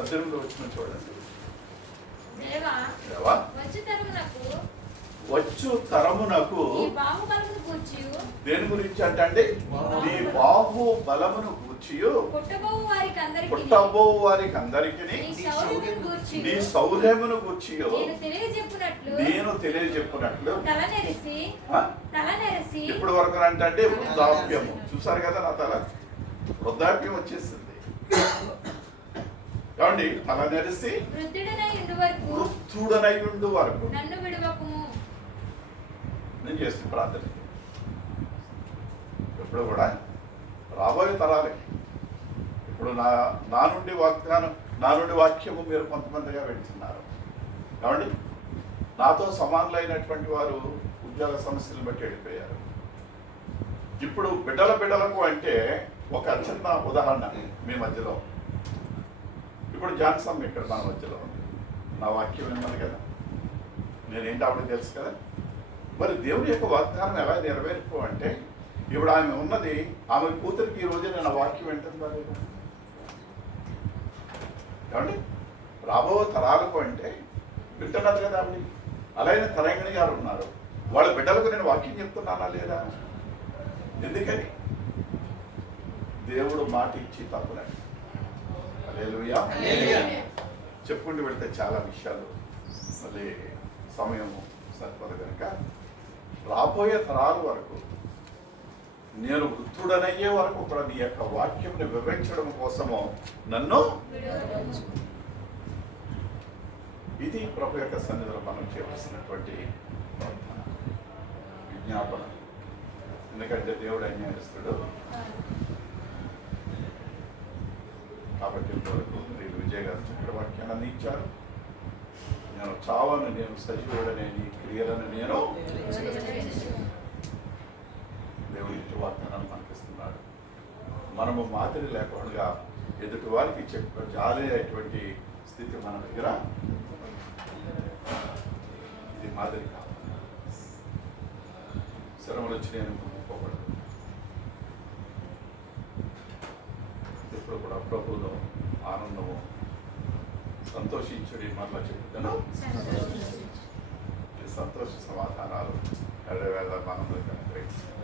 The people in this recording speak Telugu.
పద్దెనిమిది వచ్చిన చూడండి వచ్చి తరమునకు దేని గురించి అంటే నీ బాహు బలమును అందరికీ. పుట్టబో వారికి అందరికి నీ గూర్చి సౌర్యమును కూర్చియు నేను తెలియజెప్పునట్లు ఇప్పుడు వరకు అంటే అంటే వృద్ధాప్యము. చూసారు కదా నా తల? వృద్ధాప్యం వచ్చేసింది. ఏమండి? తల నెరిసి వృద్ధుడనై ఉండు వరకు. నన్ను విడవకుము. నేను చేస్తే ప్రార్థన. ఎప్పుడు కూడా రాబోయే తరాలకి ఇప్పుడు నా నా నుండి వాగ్దానం నా నుండి వాక్యము మీరు కొంతమందిగా వింటున్నారు. ఏమండి? నాతో సమానులైనటువంటి వారు ఉద్యోగ సమస్యలు బట్టి వెళ్ళిపోయారు. ఇప్పుడు బిడ్డల బిడ్డలకు అంటే ఒక చిన్న ఉదాహరణ మీ మధ్యలో. ఇప్పుడు జాన్సమ్ ఇక్కడ మన మధ్యలో ఉంది నా వాక్యం విన్నది కదా. నేనేంటి ఆవిడ తెలుసు కదా. మరి దేవుని యొక్క వాగ్దానం ఎలా నెరవేర్పు అంటే ఇప్పుడు ఆమె ఉన్నది ఆమె కూతురికి ఈ రోజు నేను వాక్యం వింటుందా లేదా ఏమండి? రాబో తరాలకు అంటే వింటున్నారు కదా ఆవిడ. అలాగే తరంగిణి గారు ఉన్నారు. వాళ్ళ బిడ్డలకు నేను వాక్యం చెప్తున్నానా లేదా? ఎందుకని? దేవుడు మాట ఇచ్చి తప్పునండి చెప్పుకుంటూ వెళ్తే చాలా విషయాలు. మళ్ళీ సమయం సరిపోదు కనుక. రాబోయే తరాల వరకు నేను వృద్ధుడనయ్యే వరకు కూడా నీ యొక్క వాక్యంని వివరించడం కోసము నన్ను ఇది ప్రభు యొక్క సన్నిధిలో మనం చేయవలసినటువంటి విజ్ఞాపన. ఎందుకంటే దేవుడు అన్యాయస్తుడు. వరకు ఇంతవరకు మీరు విజయ్ గారు చక్కటి వాక్యాన్ని అందించారు నేను చావను నేను సజీవుడనేది క్రియలను నేను దేవుడు ఇంటి వాగ్దానాన్ని మనకిస్తున్నాడు. మనము మాదిరి లేకుండా ఎదుటి వారికి చెప్ప జాలేటువంటి స్థితి మన దగ్గర ఇది మాదిరి కాదు. శ్రమలు వచ్చి నేను ఇప్పుడు కూడా ప్రభువులో ఆనందము సంతోషించుడి మరలా చెప్తాను. సంతోష సమాధానాలు ఎల్లవేళ మనందరికీ అనుగ్రహించారు